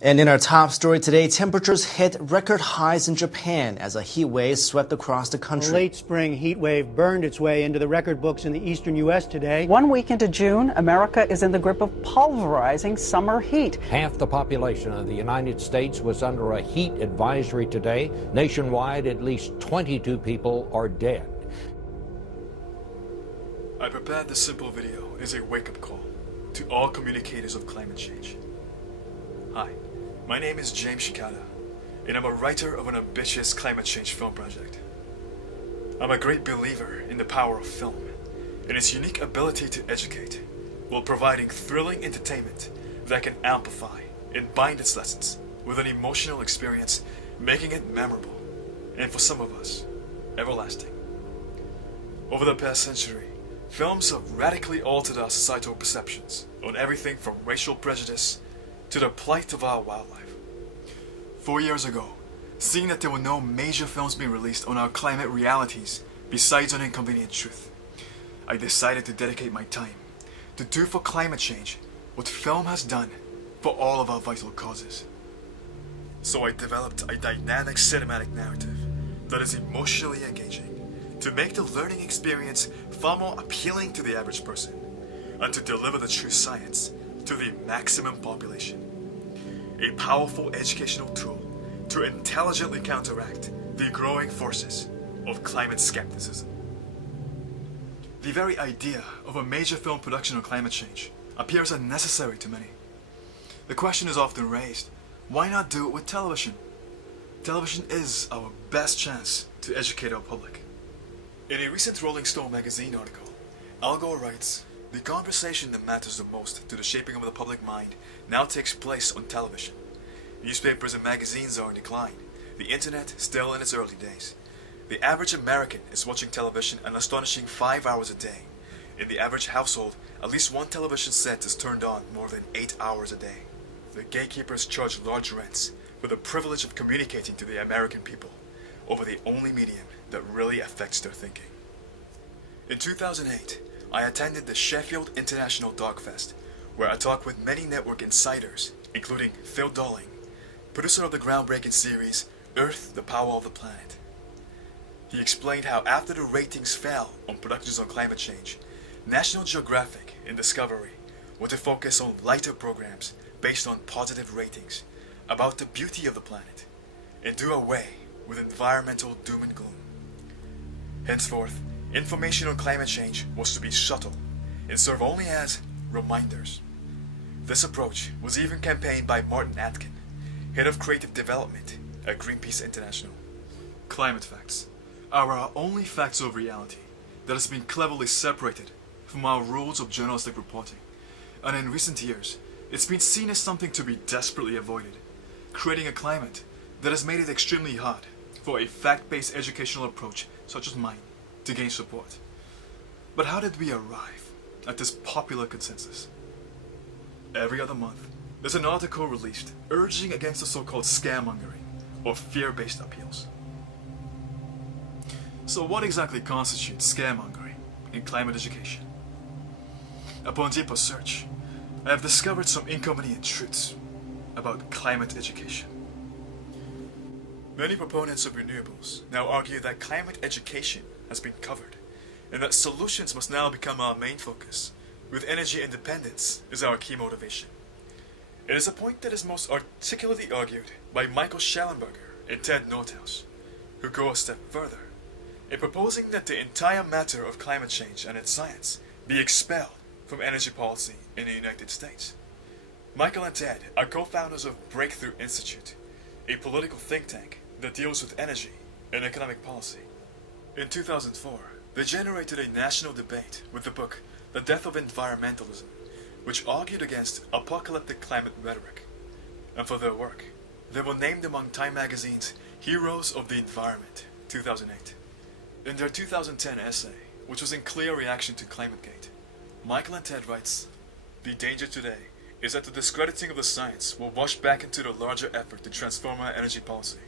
And in our top story today, temperatures hit record highs in Japan as a heat wave swept across the country. A late spring heat wave burned its way into the record books in the eastern U.S. today. 1 week into June, America is in the grip of pulverizing summer heat. Half the population of the United States was under a heat advisory today. Nationwide, at least 22 people are dead. I prepared this simple video as a wake-up call to all communicators of climate change. Hi, my name is James Shikata, and I'm a writer of an ambitious climate change film project. I'm a great believer in the power of film and its unique ability to educate, while providing thrilling entertainment that can amplify and bind its lessons with an emotional experience, making it memorable, and for some of us, everlasting. Over the past century, films have radically altered our societal perceptions on everything from racial prejudice to the plight of our wildlife. 4 years ago, seeing that there were no major films being released on our climate realities besides An Inconvenient Truth, I decided to dedicate my time to do for climate change what film has done for all of our vital causes. So I developed a dynamic cinematic narrative that is emotionally engaging to make the learning experience far more appealing to the average person and to deliver the true science to the maximum population. A powerful educational tool to intelligently counteract the growing forces of climate skepticism. The very idea of a major film production on climate change appears unnecessary to many. The question is often raised, why not do it with television? Television is our best chance to educate our public. In a recent Rolling Stone magazine article, Al Gore writes, "The conversation that matters the most to the shaping of the public mind now takes place on television. Newspapers and magazines are in decline. The internet still in its early days. The average American is watching television an astonishing 5 hours a day. In the average household, at least one television set is turned on more than 8 hours a day. The gatekeepers charge large rents for the privilege of communicating to the American people over the only medium that really affects their thinking." In 2008, I attended the Sheffield International Dog Fest, where I talked with many network insiders, including Phil Dolling, producer of the groundbreaking series Earth, the Power of the Planet. He explained how after the ratings fell on productions on climate change, National Geographic and Discovery were to focus on lighter programs based on positive ratings about the beauty of the planet and do away with environmental doom and gloom. Henceforth, information on climate change was to be subtle and serve only as reminders. This approach was even campaigned by Martin Atkin, head of creative development at Greenpeace International. Climate facts are our only facts of reality that has been cleverly separated from our rules of journalistic reporting, and in recent years, it's been seen as something to be desperately avoided, creating a climate that has made it extremely hard for a fact-based educational approach such as mine to gain support. But how did we arrive at this popular consensus? Every other month, there's an article released urging against the so-called scaremongering or fear-based appeals. So what exactly constitutes scaremongering in climate education? Upon deeper search, I have discovered some inconvenient truths about climate education. Many proponents of renewables now argue that climate education has been covered, and that solutions must now become our main focus, with energy independence as our key motivation. It is a point that is most articulately argued by Michael Shellenberger and Ted Nordhaus, who go a step further in proposing that the entire matter of climate change and its science be expelled from energy policy in the United States. Michael and Ted are co-founders of Breakthrough Institute, a political think tank that deals with energy and economic policy. In 2004, they generated a national debate with the book The Death of Environmentalism, which argued against apocalyptic climate rhetoric. And for their work, they were named among Time magazine's Heroes of the Environment 2008. In their 2010 essay, which was in clear reaction to ClimateGate, Michael and Ted writes, "The danger today is that the discrediting of the science will wash back into the larger effort to transform our energy policy.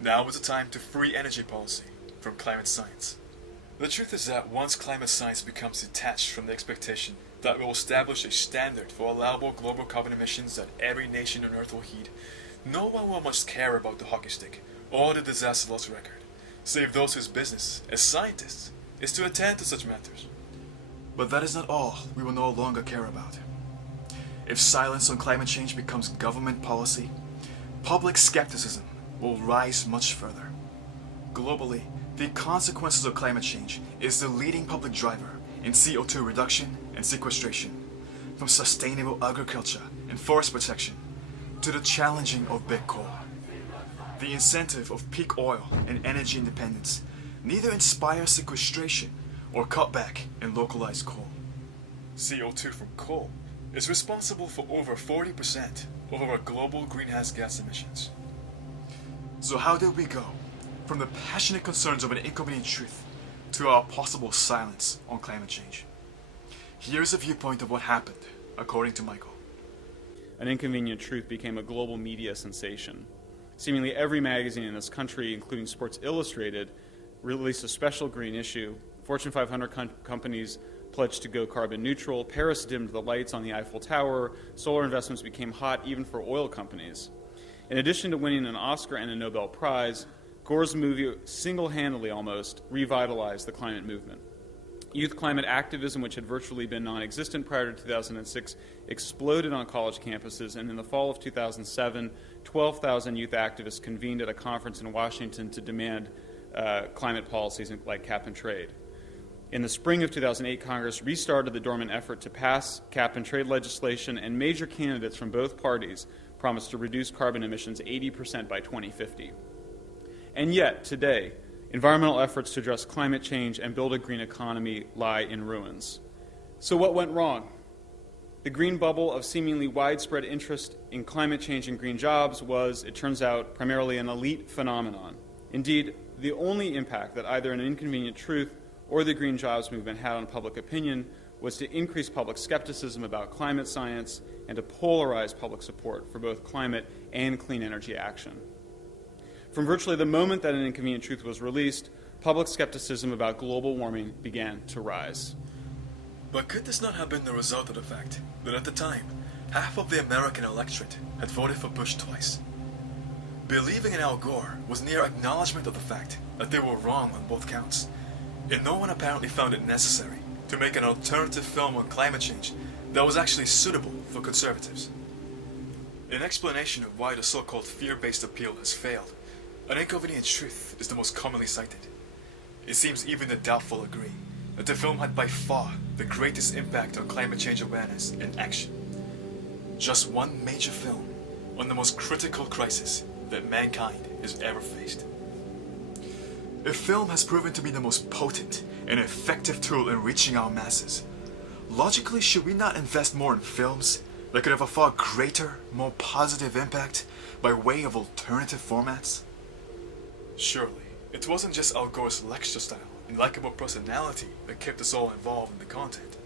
Now is the time to free energy policy from climate science." The truth is that once climate science becomes detached from the expectation that we will establish a standard for allowable global carbon emissions that every nation on Earth will heed, no one will much care about the hockey stick or the disaster loss record, save those whose business, as scientists, is to attend to such matters. But that is not all we will no longer care about. If silence on climate change becomes government policy, public skepticism will rise much further. Globally, the consequences of climate change is the leading public driver in CO2 reduction and sequestration, from sustainable agriculture and forest protection to the challenging of big coal. The incentive of peak oil and energy independence neither inspires sequestration or cutback in localized coal. CO2 from coal is responsible for over 40% of our global greenhouse gas emissions. So how did we go from the passionate concerns of an inconvenient truth to our possible silence on climate change? Here's a viewpoint of what happened, according to Michael. An inconvenient truth became a global media sensation. Seemingly every magazine in this country, including Sports Illustrated, released a special green issue. Fortune 500 companies pledged to go carbon neutral. Paris dimmed the lights on the Eiffel Tower. Solar investments became hot even for oil companies. In addition to winning an Oscar and a Nobel Prize, Gore's movie single-handedly almost revitalized the climate movement. Youth climate activism, which had virtually been non-existent prior to 2006, exploded on college campuses, and in the fall of 2007, 12,000 youth activists convened at a conference in Washington to demand climate policies like cap and trade. In the spring of 2008, Congress restarted the dormant effort to pass cap and trade legislation, and major candidates from both parties promised to reduce carbon emissions 80% by 2050. And yet, today, environmental efforts to address climate change and build a green economy lie in ruins. So what went wrong? The green bubble of seemingly widespread interest in climate change and green jobs was, it turns out, primarily an elite phenomenon. Indeed, the only impact that either an inconvenient truth or the green jobs movement had on public opinion was to increase public skepticism about climate science and to polarize public support for both climate and clean energy action. From virtually the moment that An Inconvenient Truth was released, public skepticism about global warming began to rise. But could this not have been the result of the fact that at the time, half of the American electorate had voted for Bush twice? Believing in Al Gore was near acknowledgement of the fact that they were wrong on both counts, and no one apparently found it necessary to make an alternative film on climate change that was actually suitable for conservatives. In explanation of why the so-called fear-based appeal has failed, An Inconvenient Truth is the most commonly cited. It seems even the doubtful agree that the film had by far the greatest impact on climate change awareness and action. Just one major film on the most critical crisis that mankind has ever faced. If film has proven to be the most potent and effective tool in reaching our masses, logically should we not invest more in films that could have a far greater, more positive impact by way of alternative formats? Surely, it wasn't just Al Gore's lecture style and likable personality that kept us all involved in the content.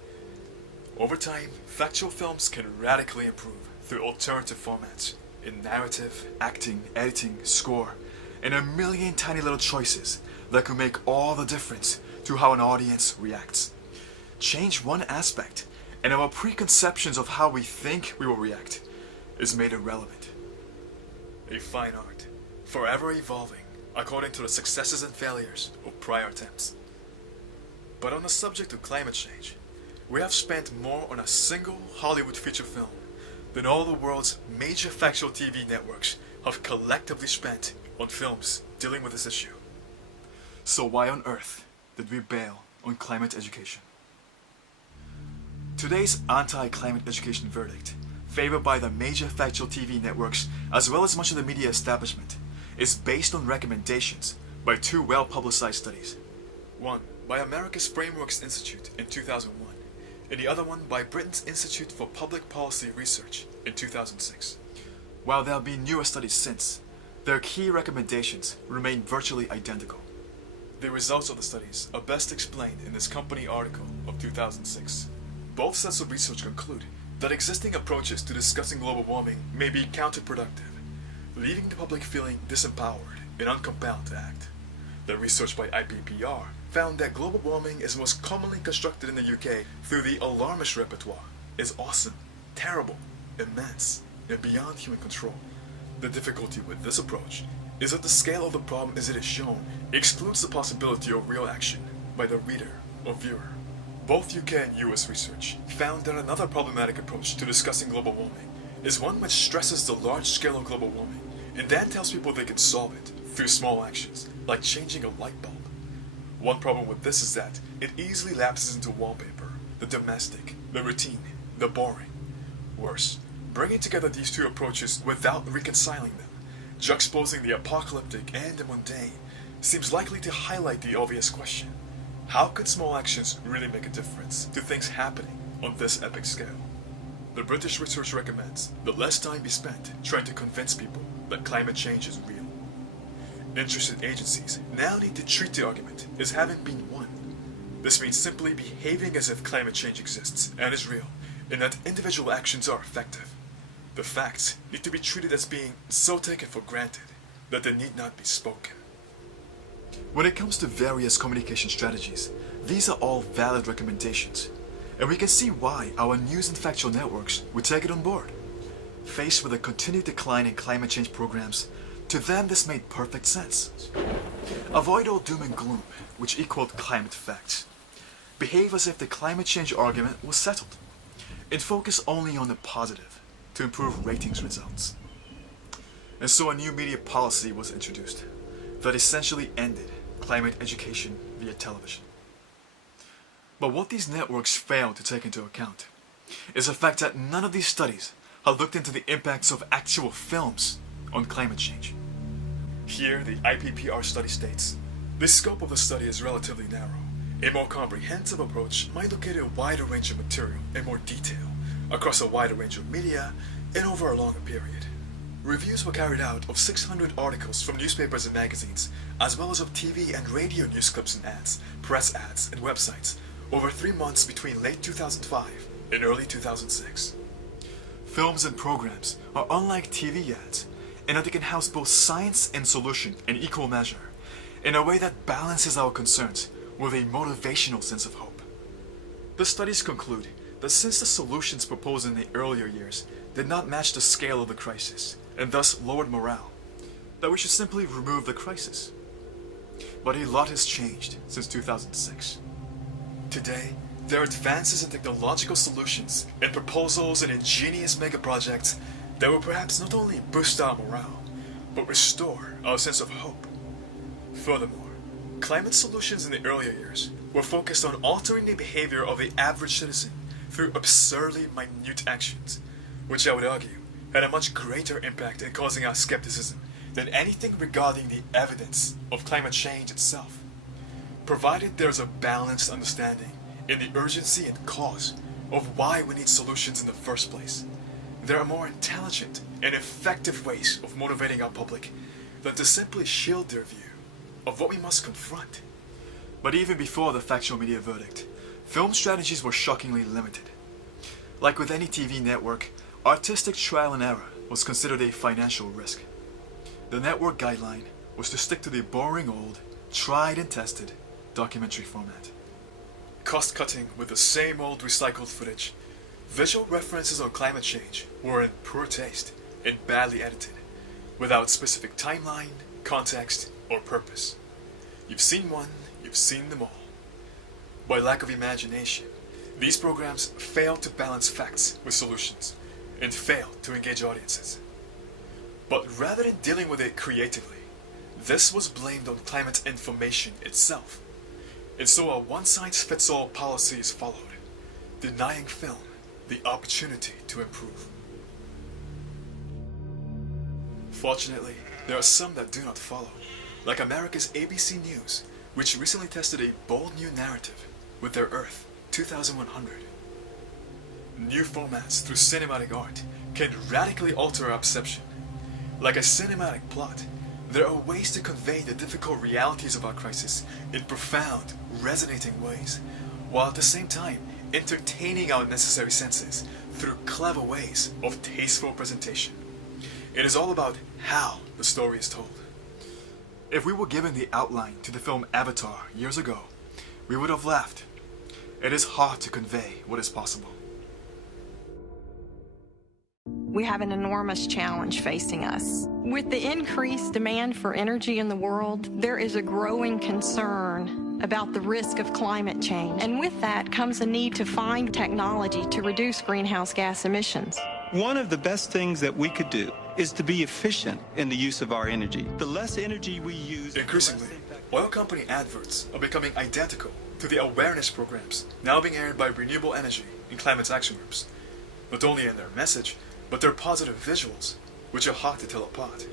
Over time, factual films can radically improve through alternative formats in narrative, acting, editing, score, and a million tiny little choices that could make all the difference to how an audience reacts. Change one aspect, and our preconceptions of how we think we will react is made irrelevant. A fine art, forever evolving according to the successes and failures of prior attempts. But on the subject of climate change, we have spent more on a single Hollywood feature film than all the world's major factual TV networks have collectively spent on films dealing with this issue. So why on earth did we bail on climate education? Today's anti-climate education verdict, favored by the major factual TV networks as well as much of the media establishment, is based on recommendations by two well-publicized studies. One by America's Frameworks Institute in 2001, and the other one by Britain's Institute for Public Policy Research in 2006. While there have been newer studies since, their key recommendations remain virtually identical. The results of the studies are best explained in this company article of 2006. Both sets of research conclude that existing approaches to discussing global warming may be counterproductive, leaving the public feeling disempowered and uncompelled to act. The research by IPPR found that global warming is most commonly constructed in the UK through the alarmist repertoire is awesome, terrible, immense, and beyond human control. The difficulty with this approach is that the scale of the problem as it is shown excludes the possibility of real action by the reader or viewer. Both UK and US research found that another problematic approach to discussing global warming is one which stresses the large scale of global warming and then tells people they can solve it through small actions, like changing a light bulb. One problem with this is that it easily lapses into wallpaper, the domestic, the routine, the boring. Worse, bringing together these two approaches without reconciling them, juxtaposing the apocalyptic and the mundane, seems likely to highlight the obvious question. How could small actions really make a difference to things happening on this epic scale? The British research recommends that less time be spent trying to convince people that climate change is real. Interested agencies now need to treat the argument as having been won. This means simply behaving as if climate change exists and is real, and that individual actions are effective. The facts need to be treated as being so taken for granted that they need not be spoken. When it comes to various communication strategies, these are all valid recommendations, and we can see why our news and factual networks would take it on board. Faced with a continued decline in climate change programs, to them this made perfect sense. Avoid all doom and gloom, which equaled climate facts. Behave as if the climate change argument was settled, and focus only on the positive to improve ratings results. And so a new media policy was introduced that essentially ended climate education via television. But what these networks failed to take into account is the fact that none of these studies had looked into the impacts of actual films on climate change. Here, the IPPR study states, the scope of the study is relatively narrow. A more comprehensive approach might look at a wider range of material in more detail, across a wider range of media, and over a longer period. Reviews were carried out of 600 articles from newspapers and magazines, as well as of TV and radio news clips and ads, press ads, and websites, over 3 months between late 2005 and early 2006. Films and programs are unlike TV ads, in that they can house both science and solution in equal measure, in a way that balances our concerns with a motivational sense of hope. The studies conclude that since the solutions proposed in the earlier years did not match the scale of the crisis, and thus lowered morale, that we should simply remove the crisis. But a lot has changed since 2006. Today, there are advances in technological solutions and proposals and ingenious mega projects that will perhaps not only boost our morale, but restore our sense of hope. Furthermore, climate solutions in the earlier years were focused on altering the behavior of the average citizen through absurdly minute actions, which I would argue had a much greater impact in causing our skepticism than anything regarding the evidence of climate change itself. Provided there's a balanced understanding in the urgency and cause of why we need solutions in the first place, there are more intelligent and effective ways of motivating our public than to simply shield their view of what we must confront. But even before the factual media verdict, film strategies were shockingly limited. Like with any TV network, artistic trial and error was considered a financial risk. The network guideline was to stick to the boring old, tried and tested documentary format. Cost-cutting with the same old recycled footage, visual references on climate change were in poor taste and badly edited, without specific timeline, context, or purpose. You've seen one, you've seen them all. By lack of imagination, these programs failed to balance facts with solutions, and failed to engage audiences. But rather than dealing with it creatively, this was blamed on climate information itself. And so a one-size-fits-all policy is followed, denying film the opportunity to improve. Fortunately, there are some that do not follow, like America's ABC News, which recently tested a bold new narrative with their Earth 2100. New formats through cinematic art can radically alter our perception. Like a cinematic plot, there are ways to convey the difficult realities of our crisis in profound, resonating ways, while at the same time entertaining our necessary senses through clever ways of tasteful presentation. It is all about how the story is told. If we were given the outline to the film Avatar years ago, we would have laughed. It is hard to convey what is possible. We have an enormous challenge facing us. With the increased demand for energy in the world, there is a growing concern about the risk of climate change. And with that comes a need to find technology to reduce greenhouse gas emissions. One of the best things that we could do is to be efficient in the use of our energy. The less energy we use... Increasingly, oil company adverts are becoming identical to the awareness programs now being aired by renewable energy and climate action groups. Not only in their message, but their positive visuals, which are hard to tell apart.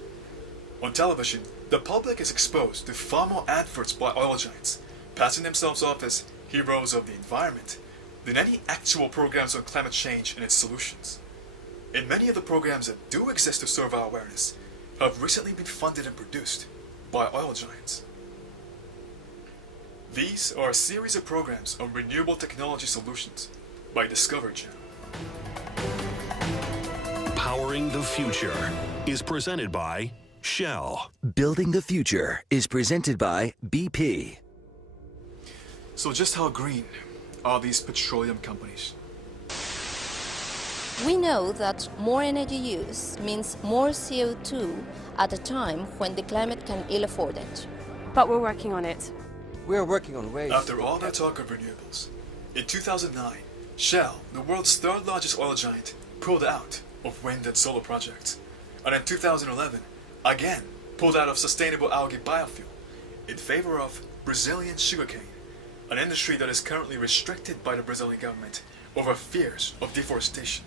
On television, the public is exposed to far more adverts by oil giants, passing themselves off as heroes of the environment, than any actual programs on climate change and its solutions. And many of the programs that do exist to serve our awareness have recently been funded and produced by oil giants. These are a series of programs on renewable technology solutions by Discovery Channel. Powering the Future is presented by Shell. Building the Future is presented by BP. So just how green are these petroleum companies? We know that more energy use means more CO2 at a time when the climate can ill afford it. But we're working on it. We're working on ways. After all that talk of renewables, in 2009, Shell, the world's third largest oil giant, pulled out of wind and solar projects. And in 2011, again pulled out of sustainable algae biofuel in favor of Brazilian sugarcane, an industry that is currently restricted by the Brazilian government over fears of deforestation.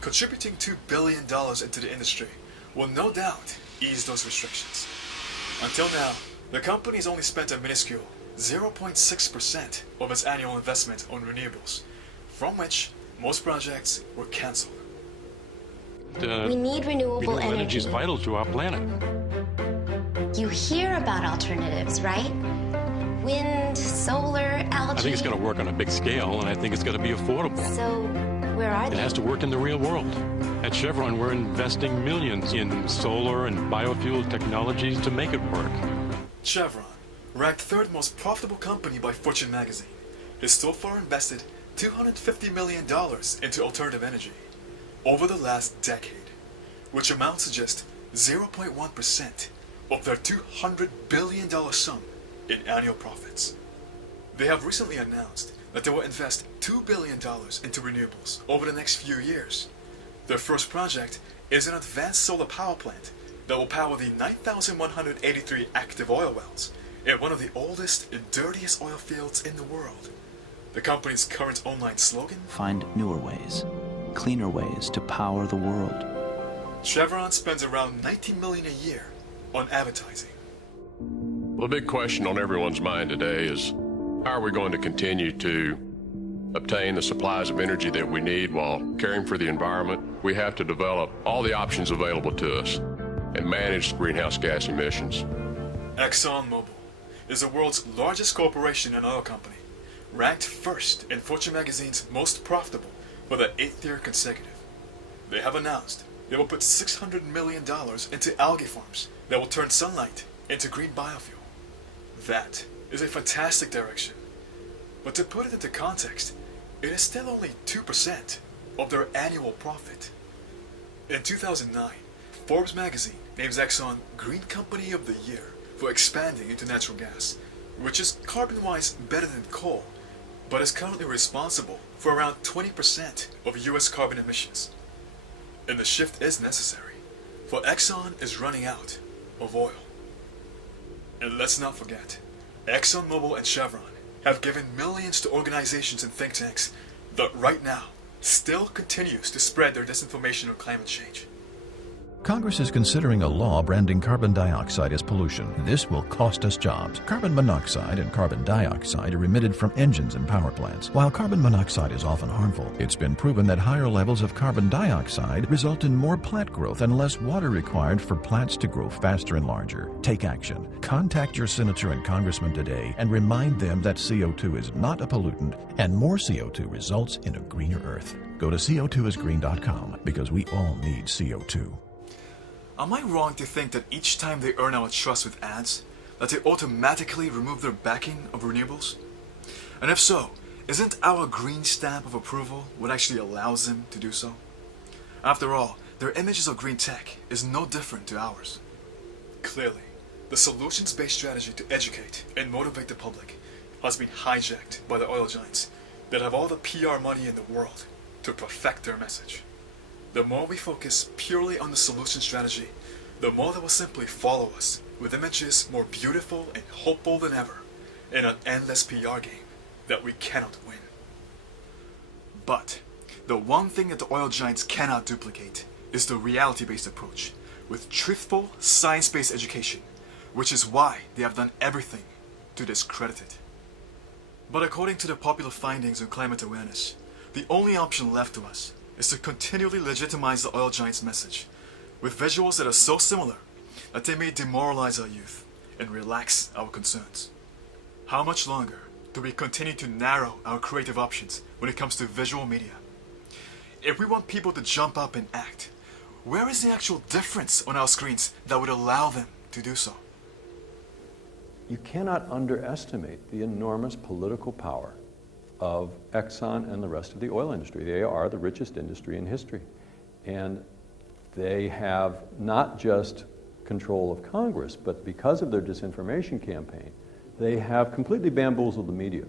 Contributing $2 billion into the industry will no doubt ease those restrictions. Until now, the company has only spent a minuscule 0.6% of its annual investment on renewables, from which most projects were cancelled. We need renewable energy is vital to our planet. You hear about alternatives, right? Wind, solar, algae. I think it's going to work on a big scale, and I think it's going to be affordable. So, where are they? It has to work in the real world. At Chevron, we're investing millions in solar and biofuel technologies to make it work. Chevron, ranked third most profitable company by Fortune magazine, has so far invested $250 million into alternative energy over the last decade, which amounts to just 0.1% of their $200 billion sum in annual profits. They have recently announced that they will invest $2 billion into renewables over the next few years. Their first project is an advanced solar power plant that will power the 9,183 active oil wells in one of the oldest and dirtiest oil fields in the world. The company's current online slogan? Find newer ways, cleaner ways to power the world. Chevron spends around $19 million a year on advertising. Well, the big question on everyone's mind today is, how are we going to continue to obtain the supplies of energy that we need while caring for the environment? We have to develop all the options available to us and manage greenhouse gas emissions. ExxonMobil is the world's largest corporation and oil company, ranked first in Fortune magazine's most profitable for the 8th year consecutive. They have announced they will put $600 million into algae farms that will turn sunlight into green biofuel. That is a fantastic direction. But to put it into context, it is still only 2% of their annual profit. In 2009, Forbes magazine names Exxon Green Company of the Year for expanding into natural gas, which is carbon-wise better than coal, but is currently responsible for around 20% of US carbon emissions. And the shift is necessary, for Exxon is running out of oil. And let's not forget, ExxonMobil and Chevron have given millions to organizations and think tanks that right now still continues to spread their disinformation on climate change. Congress is considering a law branding carbon dioxide as pollution. This will cost us jobs. Carbon monoxide and carbon dioxide are emitted from engines and power plants. While carbon monoxide is often harmful, it's been proven that higher levels of carbon dioxide result in more plant growth and less water required for plants to grow faster and larger. Take action. Contact your senator and congressman today and remind them that CO2 is not a pollutant and more CO2 results in a greener earth. Go to co2isgreen.com because we all need CO2. Am I wrong to think that each time they earn our trust with ads, that they automatically remove their backing of renewables? And if so, isn't our green stamp of approval what actually allows them to do so? After all, their images of green tech is no different to ours. Clearly, the solutions-based strategy to educate and motivate the public has been hijacked by the oil giants that have all the PR money in the world to perfect their message. The more we focus purely on the solution strategy, the more they will simply follow us with images more beautiful and hopeful than ever in an endless PR game that we cannot win. But the one thing that the oil giants cannot duplicate is the reality-based approach with truthful, science-based education, which is why they have done everything to discredit it. But according to the popular findings on climate awareness, the only option left to us is to continually legitimize the oil giants' message with visuals that are so similar that they may demoralize our youth and relax our concerns. How much longer do we continue to narrow our creative options when it comes to visual media? If we want people to jump up and act, where is the actual difference on our screens that would allow them to do so? You cannot underestimate the enormous political power of Exxon and the rest of the oil industry. They are the richest industry in history. And they have not just control of Congress, but because of their disinformation campaign, they have completely bamboozled the media.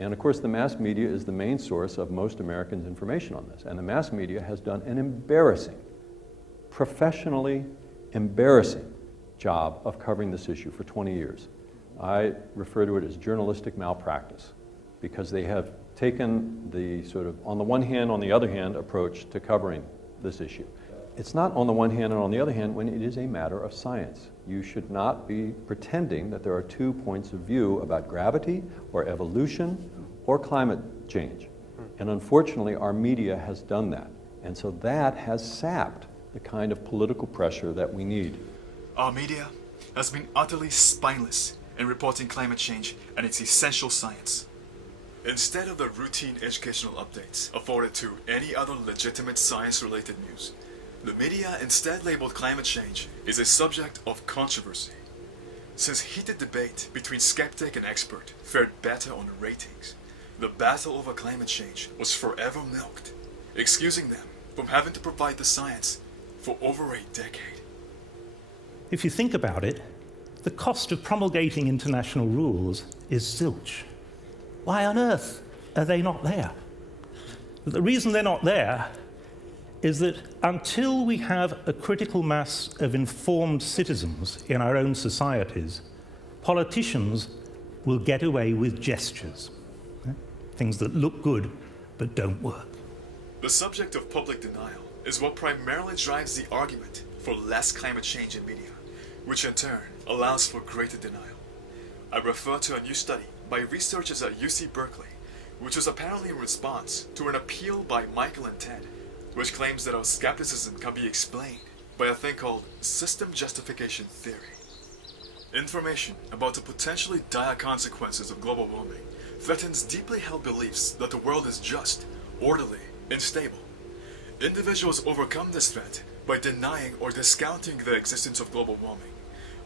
And of course, the mass media is the main source of most Americans' information on this. And the mass media has done an embarrassing, professionally embarrassing job of covering this issue for 20 years. I refer to it as journalistic malpractice, because they have taken the sort of on the one hand, on the other hand approach to covering this issue. It's not on the one hand and on the other hand when it is a matter of science. You should not be pretending that there are two points of view about gravity or evolution or climate change. And unfortunately, our media has done that. And so that has sapped the kind of political pressure that we need. Our media has been utterly spineless in reporting climate change and its essential science. Instead of the routine educational updates afforded to any other legitimate science-related news, the media instead labeled climate change as a subject of controversy. Since heated debate between skeptic and expert fared better on ratings, the battle over climate change was forever milked, excusing them from having to provide the science for over a decade. If you think about it, the cost of promulgating international rules is zilch. Why on earth are they not there? The reason they're not there is that until we have a critical mass of informed citizens in our own societies, politicians will get away with gestures, things that look good but don't work. The subject of public denial is what primarily drives the argument for less climate change in media, which in turn allows for greater denial. I refer to a new study by researchers at UC Berkeley, which was apparently in response to an appeal by Michael and Ted, which claims that our skepticism can be explained by a thing called system justification theory. Information about the potentially dire consequences of global warming threatens deeply held beliefs that the world is just, orderly, and stable. Individuals overcome this threat by denying or discounting the existence of global warming,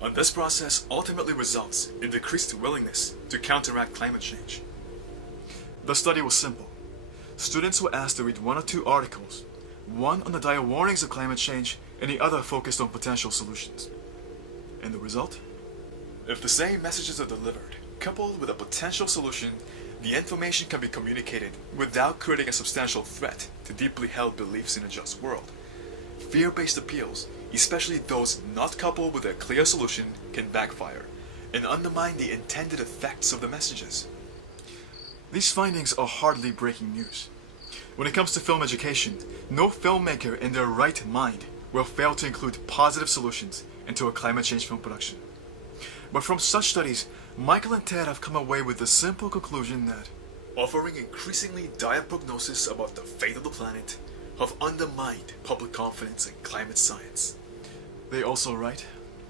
and this process ultimately results in decreased willingness to counteract climate change. The study was simple. Students were asked to read one or two articles, one on the dire warnings of climate change and the other focused on potential solutions. And the result? If the same messages are delivered, coupled with a potential solution, the information can be communicated without creating a substantial threat to deeply held beliefs in a just world. Fear-based appeals, especially those not coupled with a clear solution, can backfire and undermine the intended effects of the messages. These findings are hardly breaking news. When it comes to film education, no filmmaker in their right mind will fail to include positive solutions into a climate change film production. But from such studies, Michael and Ted have come away with the simple conclusion that offering increasingly dire prognosis about the fate of the planet have undermined public confidence in climate science. They also write,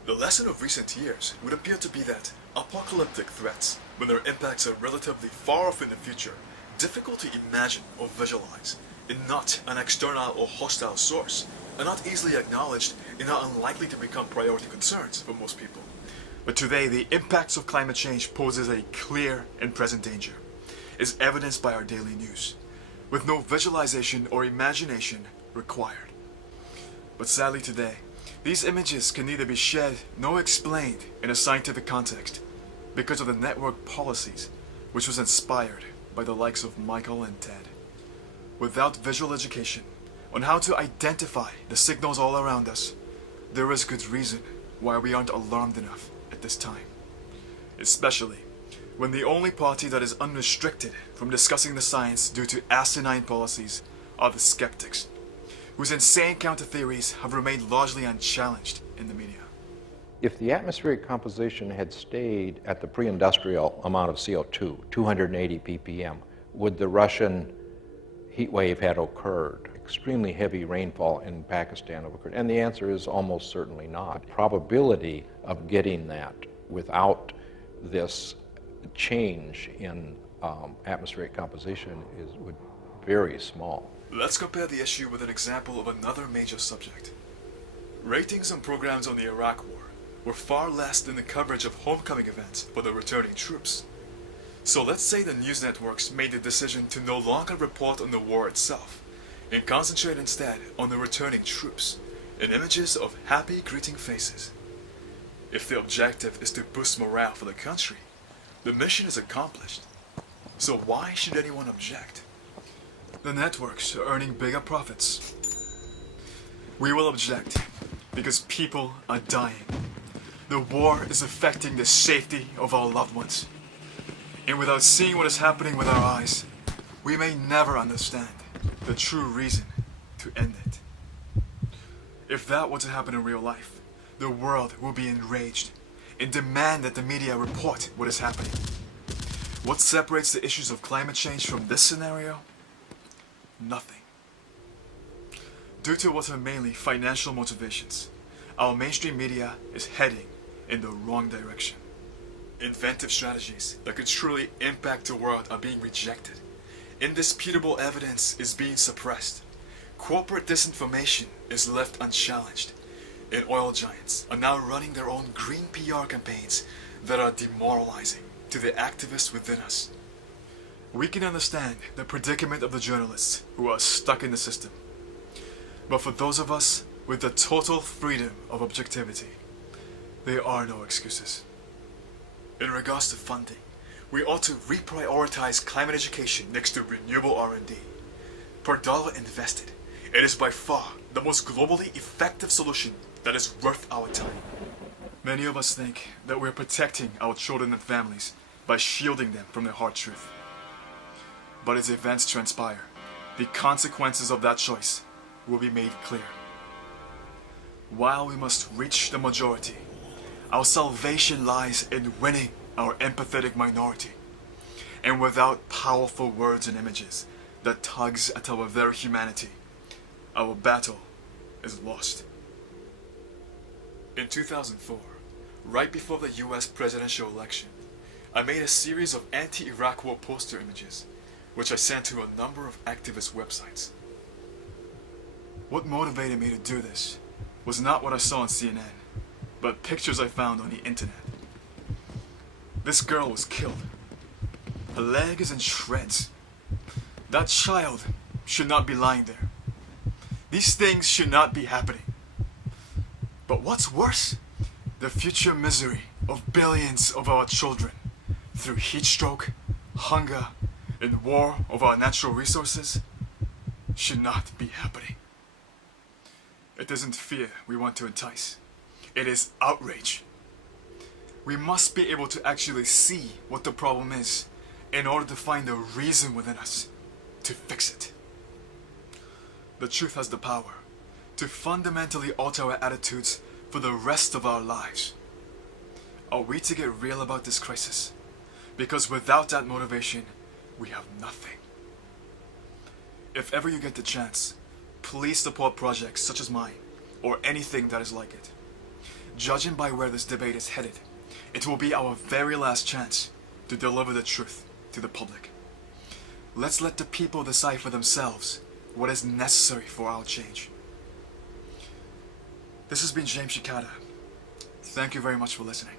the lesson of recent years would appear to be that apocalyptic threats, when their impacts are relatively far off in the future, difficult to imagine or visualize, and not an external or hostile source, are not easily acknowledged and are unlikely to become priority concerns for most people. But today, the impacts of climate change poses a clear and present danger. is evidenced by our daily news, with no visualization or imagination required. But sadly today, these images can neither be shared nor explained in a scientific context because of the network policies, which was inspired by the likes of Michael and Ted. Without visual education on how to identify the signals all around us, there is good reason why we aren't alarmed enough at this time. Especially when the only party that is unrestricted from discussing the science due to asinine policies are the skeptics, whose insane counter-theories have remained largely unchallenged in the media. If the atmospheric composition had stayed at the pre-industrial amount of CO2, 280 ppm, would the Russian heat wave had occurred? Extremely heavy rainfall in Pakistan have occurred? And the answer is almost certainly not. The probability of getting that without this change in atmospheric composition would be very small. Let's compare the issue with an example of another major subject. Ratings on programs on the Iraq War were far less than the coverage of homecoming events for the returning troops. So let's say the news networks made the decision to no longer report on the war itself and concentrate instead on the returning troops and images of happy greeting faces. If the objective is to boost morale for the country, the mission is accomplished. So why should anyone object? The networks are earning bigger profits. We will object because people are dying. The war is affecting the safety of our loved ones. And without seeing what is happening with our eyes, we may never understand the true reason to end it. If that were to happen in real life, the world will be enraged and demand that the media report what is happening. What separates the issues of climate change from this scenario? Nothing. Due to what are mainly financial motivations, our mainstream media is heading in the wrong direction. Inventive strategies that could truly impact the world are being rejected. Indisputable evidence is being suppressed. Corporate disinformation is left unchallenged. And oil giants are now running their own green PR campaigns that are demoralizing to the activists within us. We can understand the predicament of the journalists who are stuck in the system. But for those of us with the total freedom of objectivity, there are no excuses. In regards to funding, we ought to reprioritize climate education next to renewable R&D. Per dollar invested, it is by far the most globally effective solution that is worth our time. Many of us think that we're protecting our children and families by shielding them from the hard truth. But as events transpire, the consequences of that choice will be made clear. While we must reach the majority, our salvation lies in winning our empathetic minority. And without powerful words and images that tugs at our very humanity, our battle is lost. In 2004, right before the US presidential election, I made a series of anti-Iraq war poster images, which I sent to a number of activist websites. What motivated me to do this was not what I saw on CNN, but pictures I found on the internet. This girl was killed. Her leg is in shreds. That child should not be lying there. These things should not be happening. But what's worse? The future misery of billions of our children through heat stroke, hunger, and war of our natural resources should not be happening. It isn't fear we want to entice. It is outrage. We must be able to actually see what the problem is in order to find a reason within us to fix it. The truth has the power to fundamentally alter our attitudes for the rest of our lives. Are we to get real about this crisis? Because without that motivation, we have nothing. If ever you get the chance, please support projects such as mine, or anything that is like it. Judging by where this debate is headed, it will be our very last chance to deliver the truth to the public. Let's let the people decide for themselves what is necessary for our change. This has been James Shikata. Thank you very much for listening.